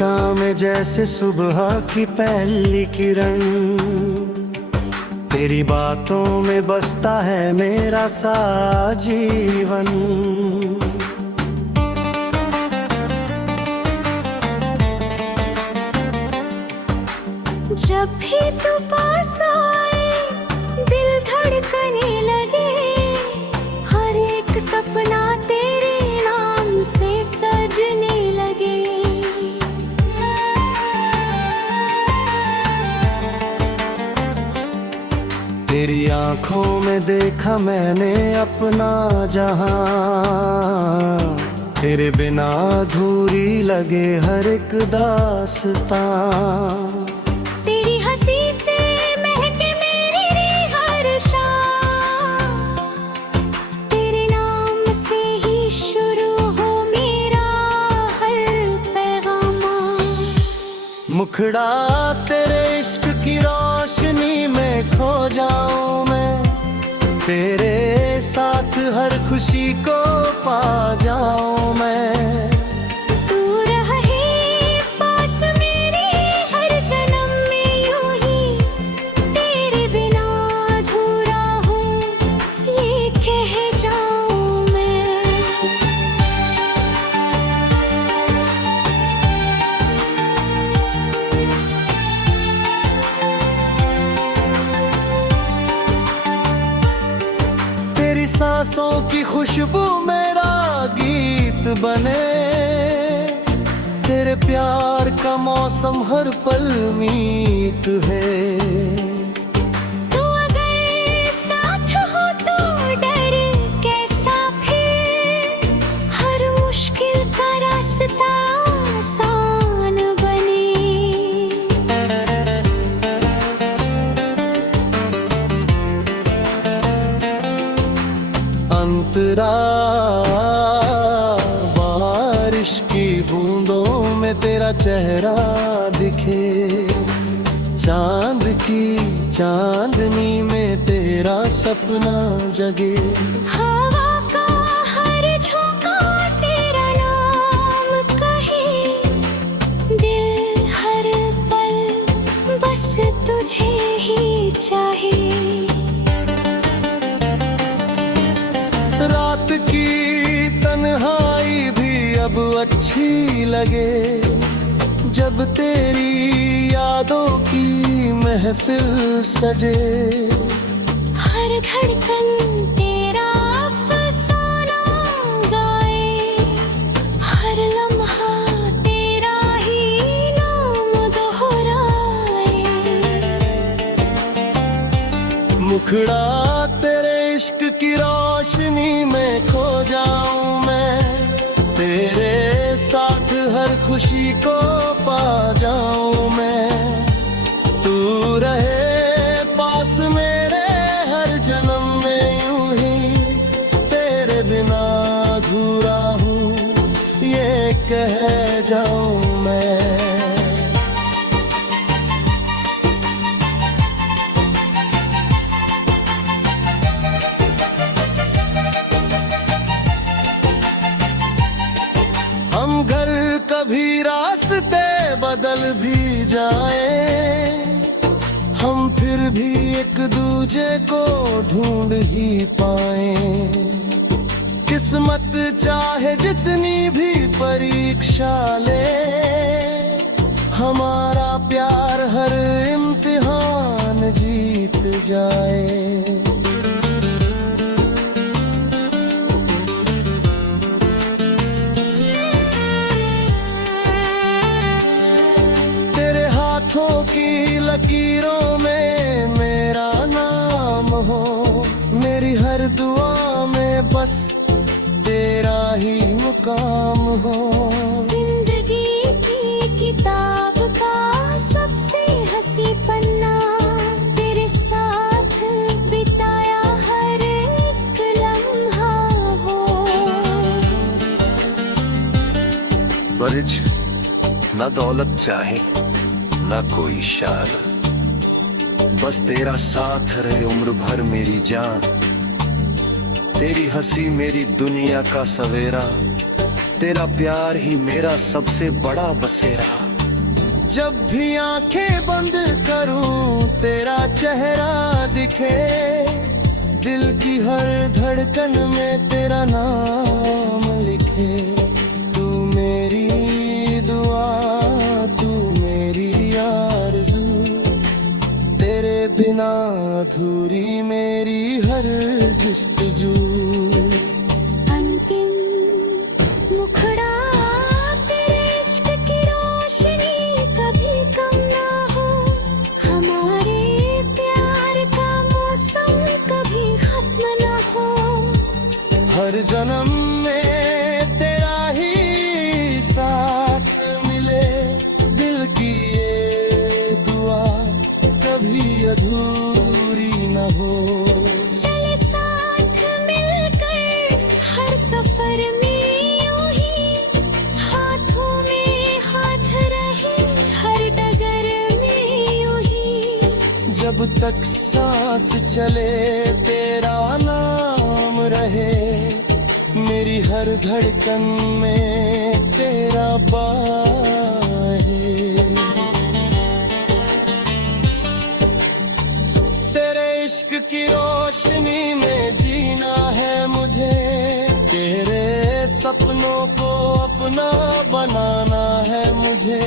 में जैसे सुबह की पहली किरण, तेरी बातों में बसता है मेरा सा जीवन। जब भी तू पास आए दिल धड़कने लगे, हर एक सपना तेरे नाम से सजने लगे। तेरी आंखों में देखा मैंने अपना जहां, तेरे बिना अधूरी लगे हर एक दास्तां। तेरी हंसी से महके मेरी हर शाम, तेरे नाम से ही शुरू हो मेरा हर पैगाम। मुखड़ा तेरे इश्क की रोशनी में खो जाऊं मैं, तेरे साथ हर खुशी को पा जाऊं मैं। तू रहे पास मेरे हर जन्म में यूं ही, तेरे बिना अधूरा हूँ ये कह जाऊं मैं। तेरी सांसों की खुशबू मेरा गीत बने, तेरे प्यार का मौसम हर पल मीत है। तू अगर साथ हो तो डर कैसा फिर, हर मुश्किल का रास्ता आसान बने। अंतरा बारिश की बूंदों में तेरा चेहरा दिखे, चांद की चांदनी में तेरा सपना जगे। हवा का हर झोंका तेरा नाम कहे, दिल हर पल बस तुझे ही चाहे। रात की तन्हाई भी अब अच्छी लगे, जब तेरी यादों की महफिल सजे। हर धड़कन तेरा अफसाना गाए, हर लम्हा तेरा ही नाम दोहराए। मुखड़ा तेरे इश्क की रोशनी में खो जाऊं मैं, तेरे साथ हर खुशी को पा जाऊं मैं। तू रहे पास मेरे हर जन्म में यूं ही, तेरे बिना अधूरा हूँ ये कह जाऊं मैं। हम घर कभी रास्ते बदल भी जाए, हम फिर भी एक दूजे को ढूंढ ही पाए। किस्मत चाहे जितनी भी परीक्षा ले, हमारा प्यार हर इम्तिहान जीत जाए। हाथों की लकीरों में मेरा नाम हो, मेरी हर दुआ में बस तेरा ही मुकाम हो। जिंदगी की किताब का सबसे हंसी पन्ना, तेरे साथ बिताया हर एक लम्हा हो। बरिज न दौलत चाहे न कोई शान, बस तेरा साथ रहे उम्र भर मेरी जान। तेरी हंसी मेरी दुनिया का सवेरा, तेरा प्यार ही मेरा सबसे बड़ा बसेरा। जब भी आंखें बंद करूं तेरा चेहरा दिखे, दिल की हर धड़कन में तेरा नाम लिखे। तू मेरी दुआ, तू मेरी आरज़ू, तेरे बिना अधूरी मेरी हर जुस्तजू। अंतिम मुखड़ा तेरे इश्क की रोशनी कभी कम ना हो, हमारे प्यार का मौसम कभी खत्म ना हो। हर जन्म में तेरा ही साथ मिले, दिल की ये दुआ कभी अधूरी न हो। चले साथ मिलकर हर सफर में यूं ही, हाथों में हाथ रहे हर डगर में यूं ही। जब तक सांस चले तेरा नाम रहे, मेरी हर धड़कन में तेरा बाहे। तेरे इश्क की रोशनी में जीना है मुझे, तेरे सपनों को अपना बनाना है मुझे।